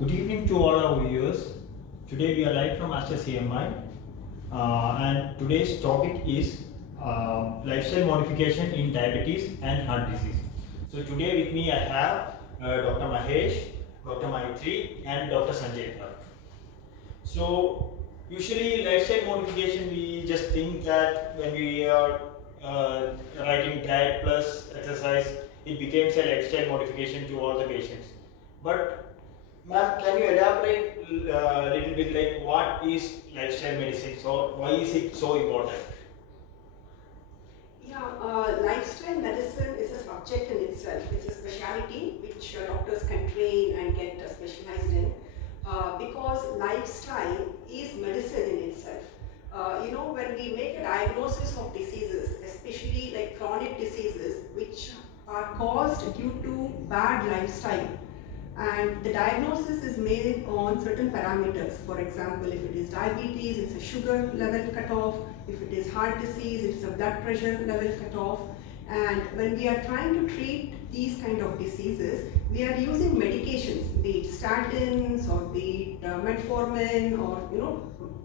Good evening to all our viewers. Today we are live from Aster CMI, and today's topic is lifestyle modification in diabetes and heart disease. So today with me I have Dr. Mahesh, Dr. Maitri, and Dr. Sanjay Thar. So usually lifestyle modification, we just think that when we are writing diet plus exercise, it becomes a lifestyle modification to all the patients. But ma'am, can you elaborate a little bit like what is lifestyle medicine or why is it so important? Yeah, lifestyle medicine is a subject in itself. It's a specialty which doctors can train and get specialized in because lifestyle is medicine in itself. When we make a diagnosis of diseases, especially like chronic diseases, which are caused due to bad lifestyle, and the diagnosis is made on certain parameters. For example, if it is diabetes, it's a sugar level cutoff. If it is heart disease, it's a blood pressure level cutoff. And when we are trying to treat these kind of diseases, we are using medications, be it statins or be it metformin, or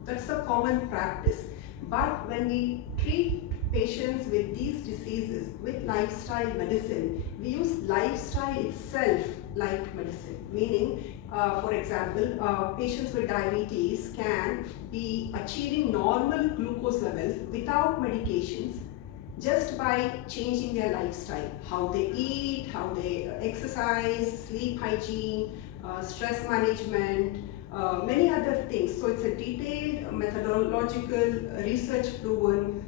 that's the common practice. But when we treat patients with these diseases with lifestyle medicine, we use lifestyle itself like medicine, meaning for example, patients with diabetes can be achieving normal glucose levels without medications just by changing their lifestyle, how they eat, how they exercise, sleep hygiene, stress management, many other things. So it's a detailed methodological, research proven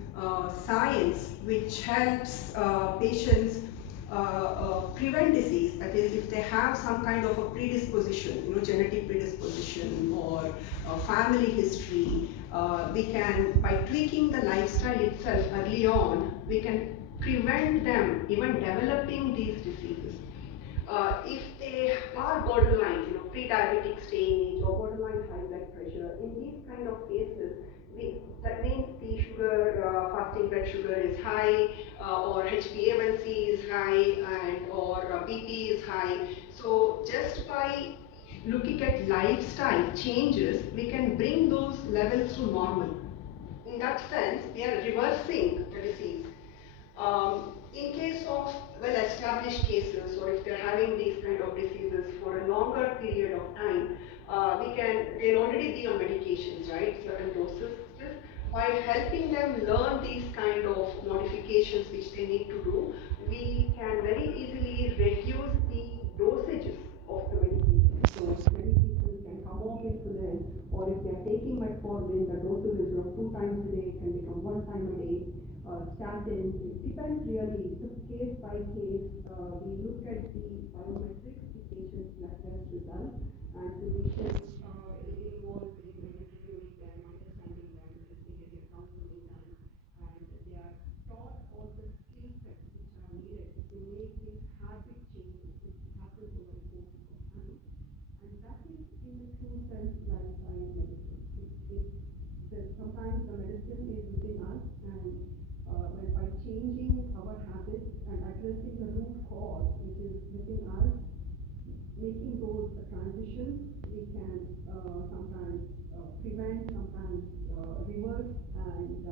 science which helps patients prevent disease. That is, if they have some kind of a predisposition, genetic predisposition or family history, we can, by tweaking the lifestyle itself early on, we can prevent them even developing these diseases. If they are borderline, pre-diabetic stage or borderline high blood pressure, in these kind of cases, that means the sugar, fasting blood sugar is high, or HbA1c is high, and or BP is high. So just by looking at lifestyle changes, we can bring those levels to normal. In that sense, we are reversing the disease. In case of well-established cases, or if they're having these kind of diseases for a longer period of time, they'll already be on medications, right? Certain doses. By helping them learn these kind of modifications which they need to do, we can very easily reduce the dosages of the medication. So many people can come off insulin, or if they are taking metformin, the dosage is not 2 times a day, it can become 1 time a day. Statins, it depends really. It's case by case. We look at the biometrics, the patient's blood test results, and physicians involved in interviewing them, understanding them, behavior counseling them, and they are taught all the skill sets which are needed to make these habit changes which happen over the course of time. And that is, in the true sense, lifestyle medicine. Sometimes the medicine is within us, and when by changing our habits and addressing the root cause, which is within us, making those transitions, we can sometimes prevent, sometimes reverse, and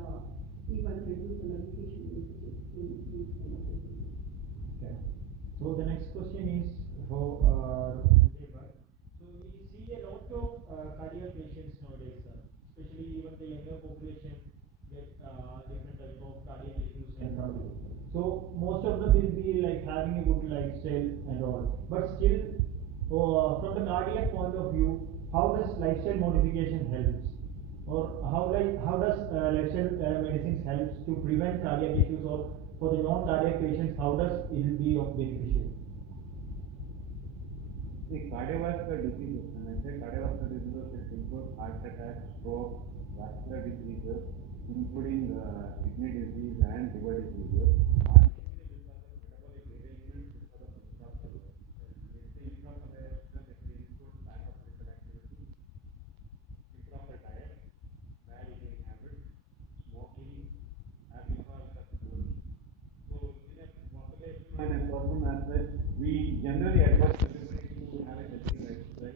even reduce the medication usages in these kind of diseases. Okay. So the next question is for Dr. Sanjay Bhatt. So we see a lot of cardiac patients nowadays, sir. Especially even the younger population get different type of cardiac issues and all. So most of them will be like having a good lifestyle and all. But still, from the cardiac point of view, how does lifestyle modification helps? Or how does lifestyle medicines helps to prevent cardiac issues, or for the non-cardiac patients, how does it be of beneficial? The cardiovascular diseases, when I say cardiovascular diseases, it includes heart attack, stroke, vascular diseases, including kidney disease and liver diseases. Are basically because of metabolic derangement, because of improper lifestyle. When we say improper lifestyle, it includes lack of physical activity, improper diet, bad eating habits, smoking, alcohol, alcohol. So in a population and a person as such, we generally advise everybody to have a healthy lifestyle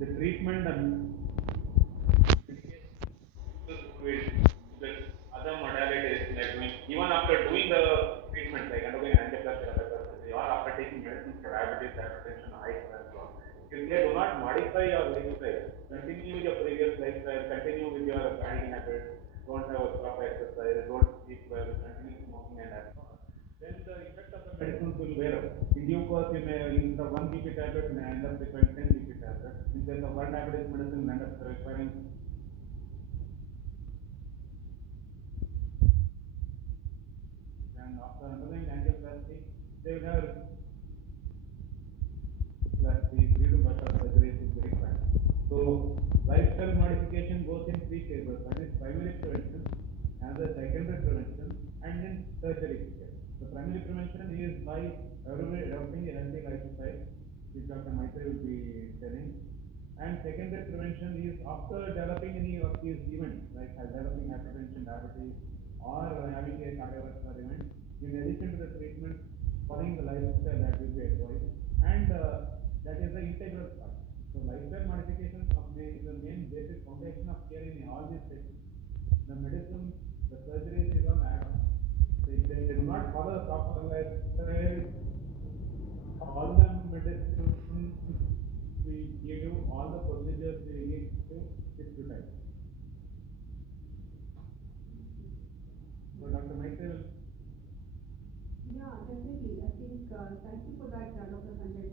the treatment and with other modalities like even after doing the treatment like undergoing angioplasty or after taking medicines for diabetes, hypertension, high cholesterol, if they do not modify your lifestyle, continue with your previous lifestyle, continue with your dining habits, don't have a proper exercise, don't sleep well, continue smoking and alcohol, then the effect of the medicines will wear off. In due course, you may, instead of 1 BP tablet, may end up requiring 10 BP tablets. Instead of 1 diabetes medicine, may end up requiring. And after undergoing angioplasty, they will have plasty, freedom bypass surgery is very fine. So, lifestyle modification goes in 3 phases. That is primary prevention, and the secondary prevention, and then surgery care. The primary prevention is by adopting a healthy lifestyle, which Dr. Maitri will be telling. And secondary prevention is after developing any of these events, like developing hypertension, diabetes, or having a cardiovascular event. In addition to the treatment, following the lifestyle that will be advised, and that is the integral part. So lifestyle modifications is the main basic foundation of care in all these sections. The medicine, the surgeries is on add-on. So if they do not follow the proper lifestyle, all the medicine we give you, all the procedures we need to discuss. So Dr. Michael. Yeah, definitely. I think thank you for that, Dr. Sanjay.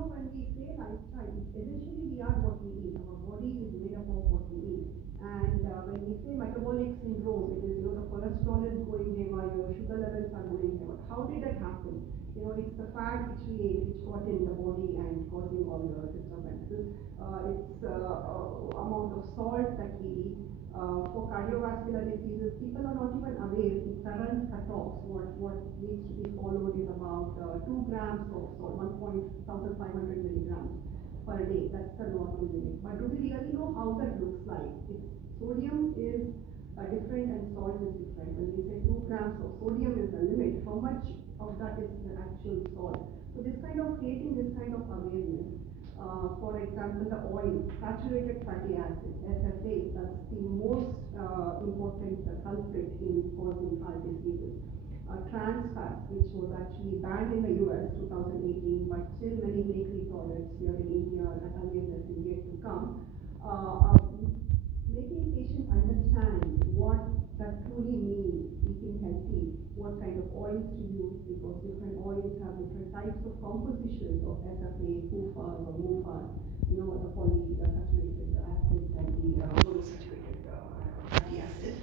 When we say lifestyle, essentially we are what we eat. Our body is made up of what we eat. And when we say metabolic syndrome, it is the cholesterol is going haywire, your sugar levels are going haywire. How did that happen? It's the fat which we ate, which got in the body and causing all the disturbances. It's amount of salt that we eat. For cardiovascular diseases, people are not even aware the current cutoffs. What needs to be followed is about 2 grams of salt, 1,500 milligrams per day. That's the normal limit. But do we really know how that looks like? Sodium is different and salt is different. When we say 2 grams of sodium is the limit, how much of that is the actual salt? So this kind of creating this kind of awareness. For example, the oil, saturated fatty acid, SFA, that's the most important culprit in causing heart diseases. Trans fats, which was actually banned in the US 2018, but still many bakery products here in India, that awareness is yet to come. Making patients understand what that truly means, eating healthy, what kind of oils to use, because different oils have different types of compositions of SFA, PUFAs or MUFAs, the polysaturated acids and the monosaturated fatty acids.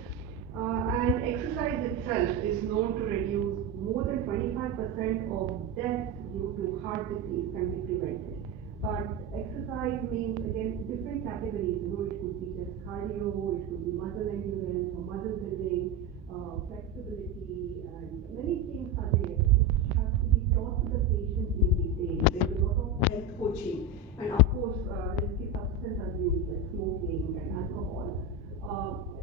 And exercise itself is known to reduce more than 25% of deaths due to heart disease can be prevented. But exercise means, again, different categories. It could be just cardio, it could be muscle endurance or muscle building, flexibility, and many things are there which has to be taught to the patient in detail. There's a lot of health coaching, and of course, risky substance abuse like smoking and alcohol.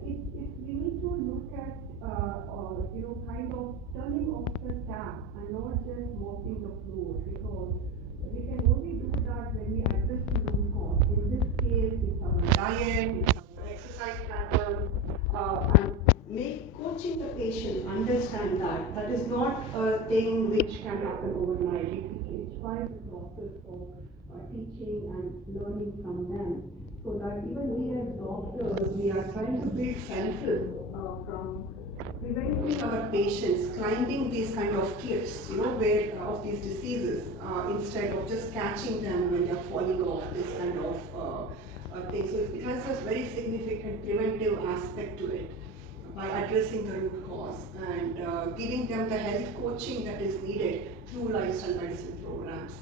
We need to look at, kind of turning off the tap and not just mopping the floor, because we can only do that when we address the root cause. In this case, it's our diet, it's our exercise pattern, and make coaching the patients understand that that is not a thing which can happen overnight. It requires a process of teaching and learning from them, so that even we as doctors, we are trying to build senses from preventing our patients climbing these kind of cliffs, where of these diseases, instead of just catching them when they're falling off, this kind of thing. So it has a very significant preventive aspect to it by addressing the root cause and giving them the health coaching that is needed through lifestyle medicine programs.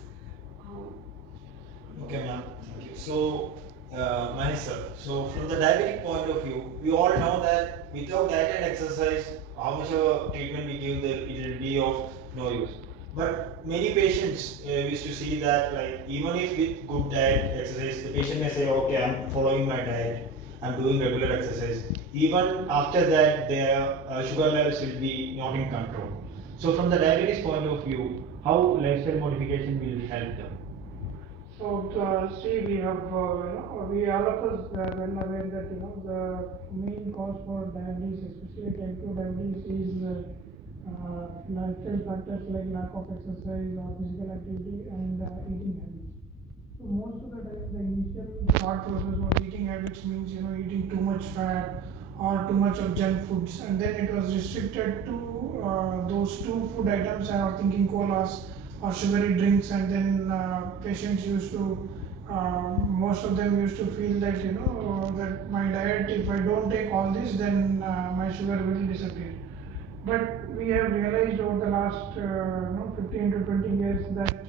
Okay, ma'am. Thank you. So, Mahesh sir, so from the diabetic point of view, we all know that without diet and exercise, how much of treatment we give, it will be of no use. But many patients used to see that, like, even if with good diet, exercise, the patient may say, okay, I'm following my diet, I'm doing regular exercise. Even after that, their sugar levels will be not in control. So from the diabetes point of view, how lifestyle modification will help them? So, see, we have, we all of us are well aware that, the main cause for diabetes, especially type 2 diabetes, is lifestyle factors like lack of exercise or physical activity and eating habits. So, most of the time, the initial thought process was eating habits means, eating too much fat or too much of junk foods, and then it was restricted to those two food items. I was thinking colas or sugary drinks, and then patients used to most of them used to feel that that my diet, if I don't take all this, then my sugar will disappear. But we have realized over the last 15 to 20 years that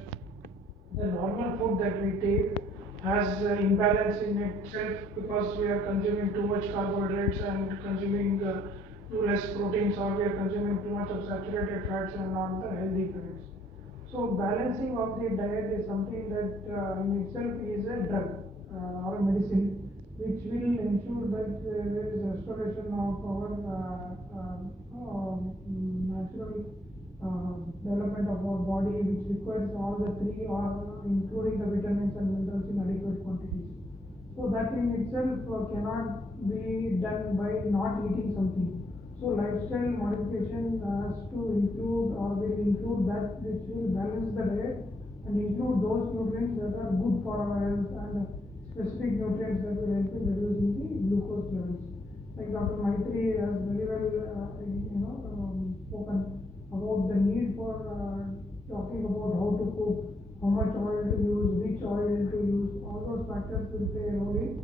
the normal food that we take has imbalance in itself, because we are consuming too much carbohydrates and consuming too less proteins, or we are consuming too much of saturated fats and not the healthy fats. So balancing of the diet is something that in itself is a drug or a medicine, which will ensure that there is restoration of our natural development of our body, which requires all the three, or including the vitamins and minerals in adequate quantities. So that in itself cannot be done by not eating something. So lifestyle modification has to include, or will include, that which will balance the diet and include those nutrients that are good for our health, and specific nutrients that will help in reducing the glucose levels. Like Dr. Maitri has very well spoken about the need for talking about how to cook, how much oil to use, which oil to use. All those factors will play a role in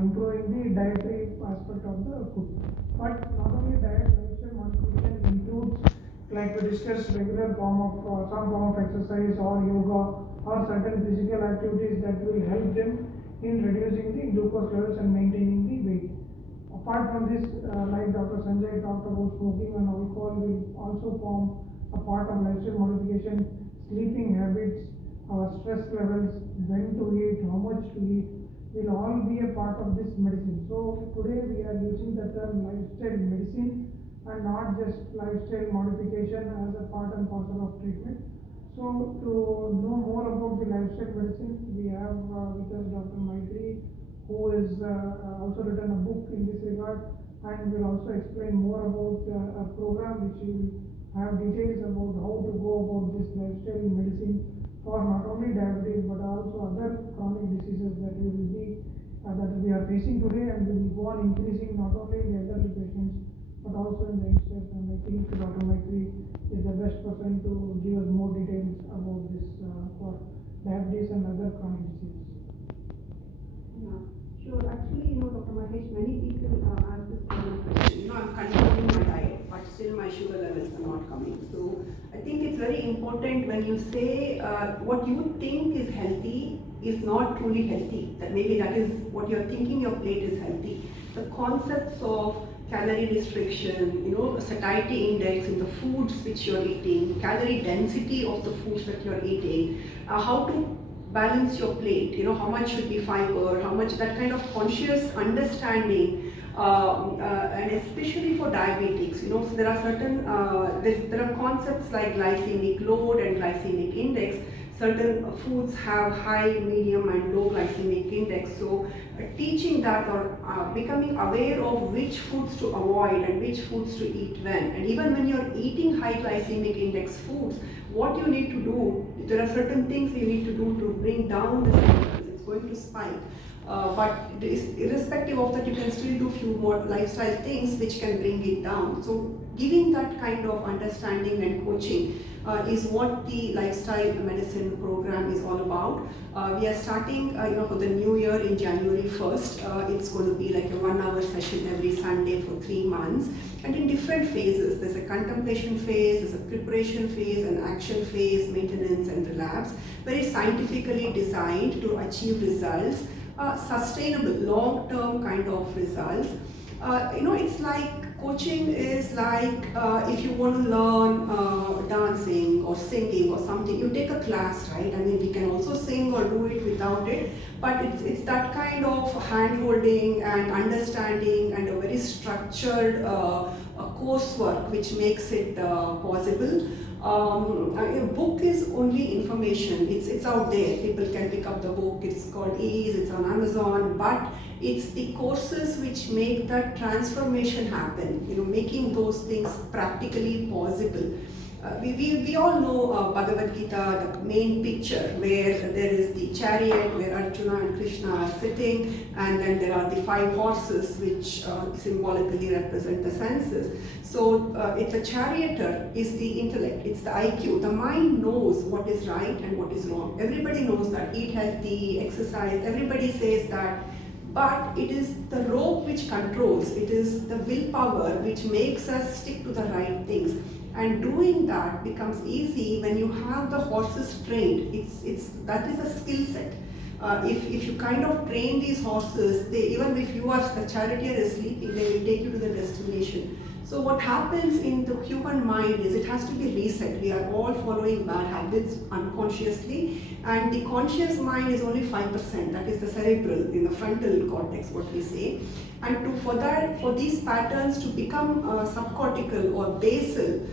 improving the dietary aspect of the food. But not only diet, lifestyle modification includes, like we discussed, regular form of some form of exercise or yoga or certain physical activities that will help them in reducing the glucose levels and maintaining the weight. Apart from this, like Dr. Sanjay talked about, smoking and alcohol will also form a part of lifestyle modification. Sleeping habits, stress levels, when to eat, how much to eat, will all be a part of this medicine. So today we are using the term lifestyle medicine and not just lifestyle modification as a part and parcel of treatment. So to know more about the lifestyle medicine, we have with us Dr. Maitri, who has also written a book in this regard, and will also explain more about a program which will have details about how to go about this lifestyle medicine for not only diabetes but also other chronic diseases that we are facing today, and will go on increasing not only in the elderly patients but also in the youngsters. And I think Dr. Maitri is the best person to give us more details about this for diabetes and other chronic diseases. Yeah, sure. Actually, Dr. Mahesh, many people ask this common question. I'm controlling my diet, but still my sugar levels are not coming. So I think it's very important when you say what you think is healthy is not truly healthy. That maybe that is what you're thinking your plate is healthy. The concepts of calorie restriction, satiety index in the foods which you're eating, calorie density of the foods that you're eating, how to balance your plate, how much should be fiber, how much, that kind of conscious understanding, and especially for diabetics, so there are certain, there are concepts like glycemic load and glycemic index. Certain foods have high, medium and low glycemic index, so teaching that, or becoming aware of which foods to avoid and which foods to eat when. And even when you're eating high glycemic index foods, what you need to do, there are certain things you need to do to bring down the levels. It's going to spike. But irrespective of that, you can still do few more lifestyle things which can bring it down. So giving that kind of understanding and coaching is what the lifestyle medicine program is all about. We are starting for the new year in January 1st. It's going to be like a 1-hour session every Sunday for 3 months, and in different phases. There's a contemplation phase, there's a preparation phase, an action phase, maintenance and relapse, very scientifically designed to achieve results, sustainable long-term kind of results. It's like coaching is like if you want to learn dancing or singing or something, you take a class, right? I mean, we can also sing or do it without it, but it's that kind of hand-holding and understanding and a very structured coursework which makes it possible. A book is only information. It's out there. People can pick up the book. It's called Ease. It's on Amazon. But it's the courses which make that transformation happen. Making those things practically possible. We all know Bhagavad Gita, the main picture where there is the chariot where Arjuna and Krishna are sitting, and then there are the 5 horses which symbolically represent the senses. So if the charioteer is the intellect, it's the IQ. The mind knows what is right and what is wrong. Everybody knows that. Eat healthy, exercise, everybody says that. But it is the rope which controls, it is the willpower which makes us stick to the right things. And doing that becomes easy when you have the horses trained. That is a skill set. If you kind of train these horses, even if the charioteer is sleeping, they will take you to the destination. So what happens in the human mind is it has to be reset. We are all following bad habits unconsciously, and the conscious mind is only 5%. That is the cerebral, in the frontal cortex, what we say. And for these patterns to become subcortical or basal,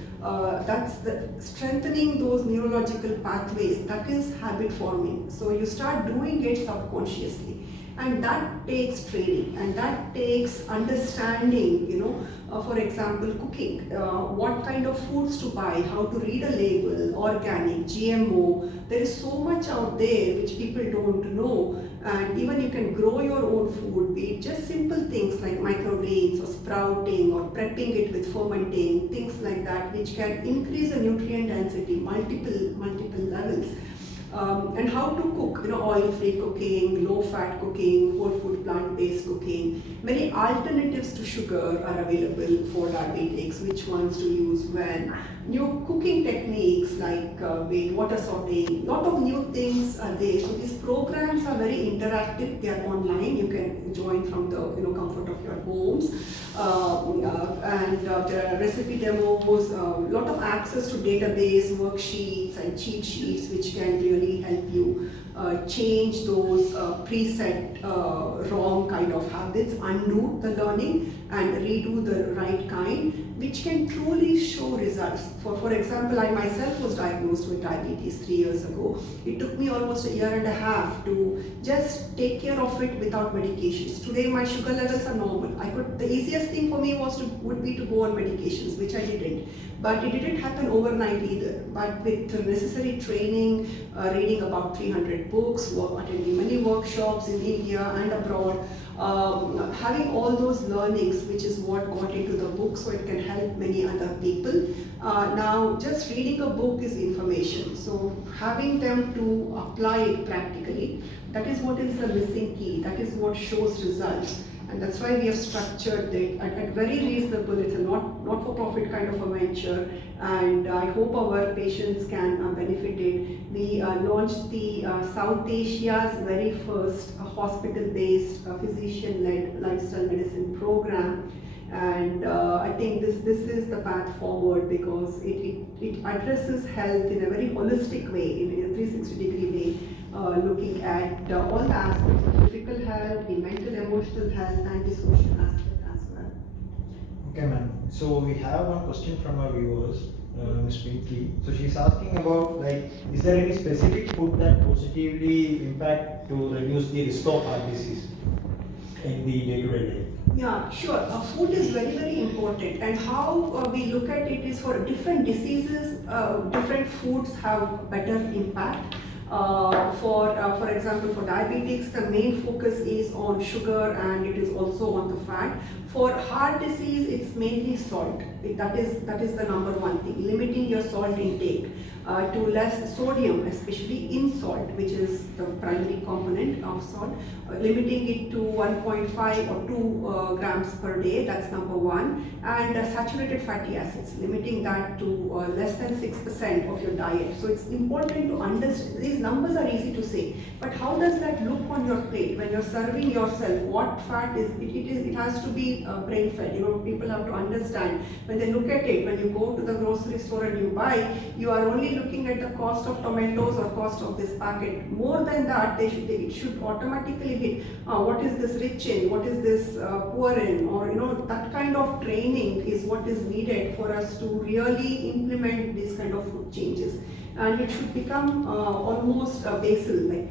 that's strengthening those neurological pathways. That is habit forming. So you start doing it subconsciously. And that takes training, and that takes understanding, for example, cooking, what kind of foods to buy, how to read a label, organic, GMO. There is so much out there which people don't know, and even you can grow your own food, be it just simple things like microgreens or sprouting or prepping it with fermenting, things like that, which can increase the nutrient density, multiple levels. And how to cook, oil-free cooking, low-fat cooking, whole food plant-based cooking. Many alternatives to sugar are available for diabetics, which ones to use when. New cooking techniques like water sauteing, lot of new things are there. So these programs are very interactive. They are online. You can join from the comfort of your homes. And there are recipe demos, lot of access to database, worksheets and cheat sheets which can really help you change those preset wrong kind of habits, undo the learning and redo the right kind, which can truly show results. For example, I myself was diagnosed with diabetes 3 years ago. It took me almost a year and a half to just take care of it without medications. Today my sugar levels are normal. The easiest thing for me would be to go on medications, which I didn't. But it didn't happen overnight either. But with the necessary training, reading about 300 books, attending many workshops in India and abroad, having all those learnings, which is what got into the book, so it can help many other people. Now, just reading a book is information. So having them to apply it practically, that is what is the missing key. That is what shows results. And that's why we have structured it at very reasonable. It's a not-for-profit kind of a venture, and I hope our patients can benefit it. We launched the South Asia's very first hospital-based, physician-led lifestyle medicine program. And I think this is the path forward, because it addresses health in a very holistic way, in a 360-degree way. Looking at all the aspects of physical health, the mental, emotional health, and the social aspect as well. Okay, ma'am. So we have one question from our viewers, Ms. Pinky. So she's asking about, is there any specific food that positively impact to reduce the risk of heart disease in the day-to-day life? Yeah, sure. Food is very, very important, and how we look at it is for different diseases, different foods have better impact. For example, for diabetics, the main focus is on sugar, and it is also on the fat. For heart disease, it's mainly salt. That is the number one thing. Limiting your salt intake to less sodium, especially in salt, which is the primary component of salt. Limiting it to 1.5 or 2 grams per day. That's number one. And saturated fatty acids, limiting that to less than 6% of your diet. So it's important to understand. These numbers are easy to say, but how does that look on your plate when you're serving yourself? What fat is it? It has to be brain fed. People have to understand when they look at it. When you go to the grocery store and you buy, you are only looking at the cost of tomatoes or cost of this packet. More than that, it should automatically hit what is this rich in, what is this poor in, or that kind of training is what is needed for us to really implement these kind of food changes. And it should become almost basal, like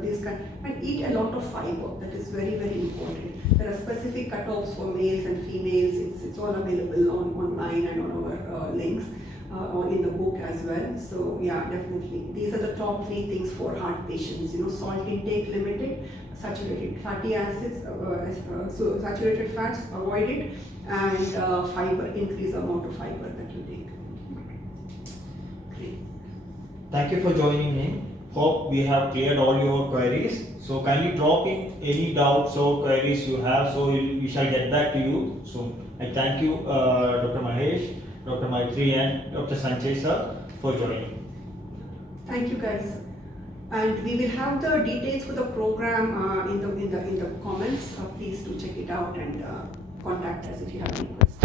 this kind, and eat a lot of fiber. That is very, very important. There are specific cutoffs for males and females. It's all available online and on our links or in the book as well. So yeah, definitely these are the top 3 things for heart patients. Salt intake limited, saturated fatty acids, so saturated fats avoided, and fiber, increase amount of fiber that you take. Great. Thank you for joining in. Hope we have cleared all your queries. So kindly drop in any doubts or queries you have, so we shall get back to you soon. I thank you, Dr. Mahesh, Dr. Maitri, and Dr. Sanjay sir for joining. Thank you, guys. And we will have the details for the program in the comments. Please do check it out and contact us if you have any questions.